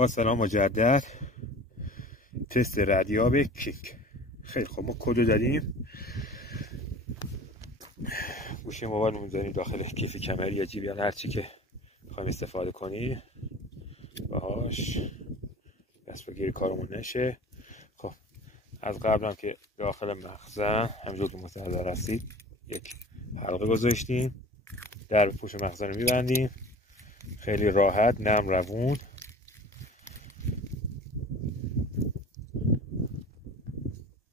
با سلام مجدد. تست ردیاب کینگ. خیلی خب، ما کدو دادیم، گوشی موبایل رو می‌ذاریم داخل کیف کمری یا جیب یا هر چی که می‌خوایم استفاده کنی باهاش، دست بگیری کارمون نشه. خب از قبلم که داخل مخزن همونجور که مستحضر هستید یک حلقه گذاشتیم، در پوش مخزن رو می‌بندیم، خیلی راحت نرم روون.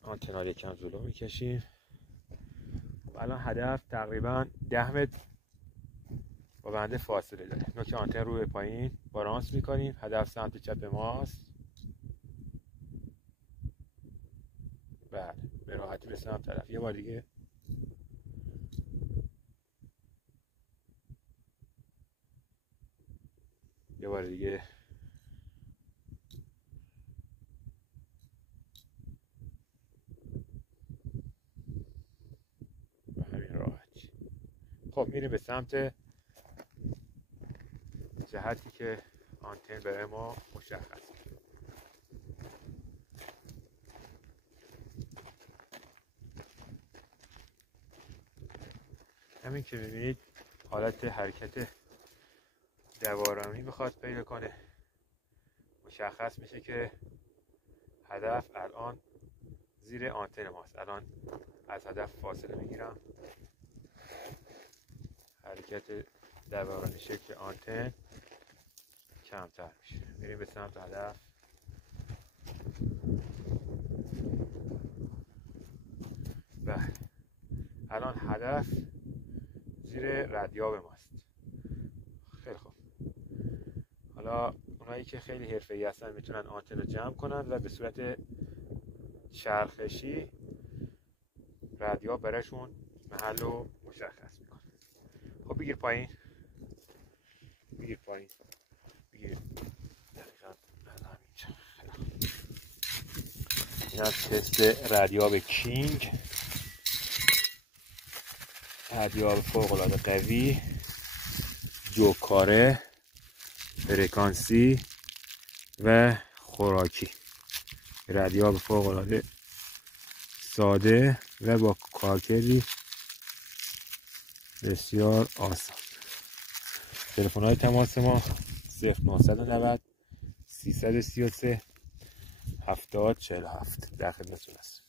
آنتنا رو یکم جلو میکشیم. الان هدف تقریبا 10 متر با بنده فاصله داره. نوک آنتن روی پایین بالانس میکنیم. هدف سمت چپ ماست. بله، به راحتی به سمت طرف. یه بار دیگه. یه بار دیگه. به همین راحتی. خب میریم به سمت جهتی که آنتن برای ما مشخص. همین که میبینید حالت حرکت دوارمی میخواد پیدا کنه. مشخص میشه که هدف الان زیر آنتن ماست. الان از هدف فاصله میگیرم. حرکت دورانی شکل آنتن کمتر میشه. میریم به سمت هدف. بله، الان هدف زیر ردیاب ماست. خیلی خوب. حالا اونایی که خیلی حرفه‌ای هستن میتونن آنتن رو جمع کنن و به صورت چرخشی ردیاب براشون محل رو مشخص میکنه. خب بگیر پایین. بگیر پایین. بگیر. دقیقا این از تست ردیاب کینگ. ردیاب فوق العاده قوی، جوکاره، فرکانسی و خوراکی. ردیاب فوق العاده ساده و با کارکردی بسیار آسان. تلفن های تماس ما 0990 333 7047 در خدمتتون است.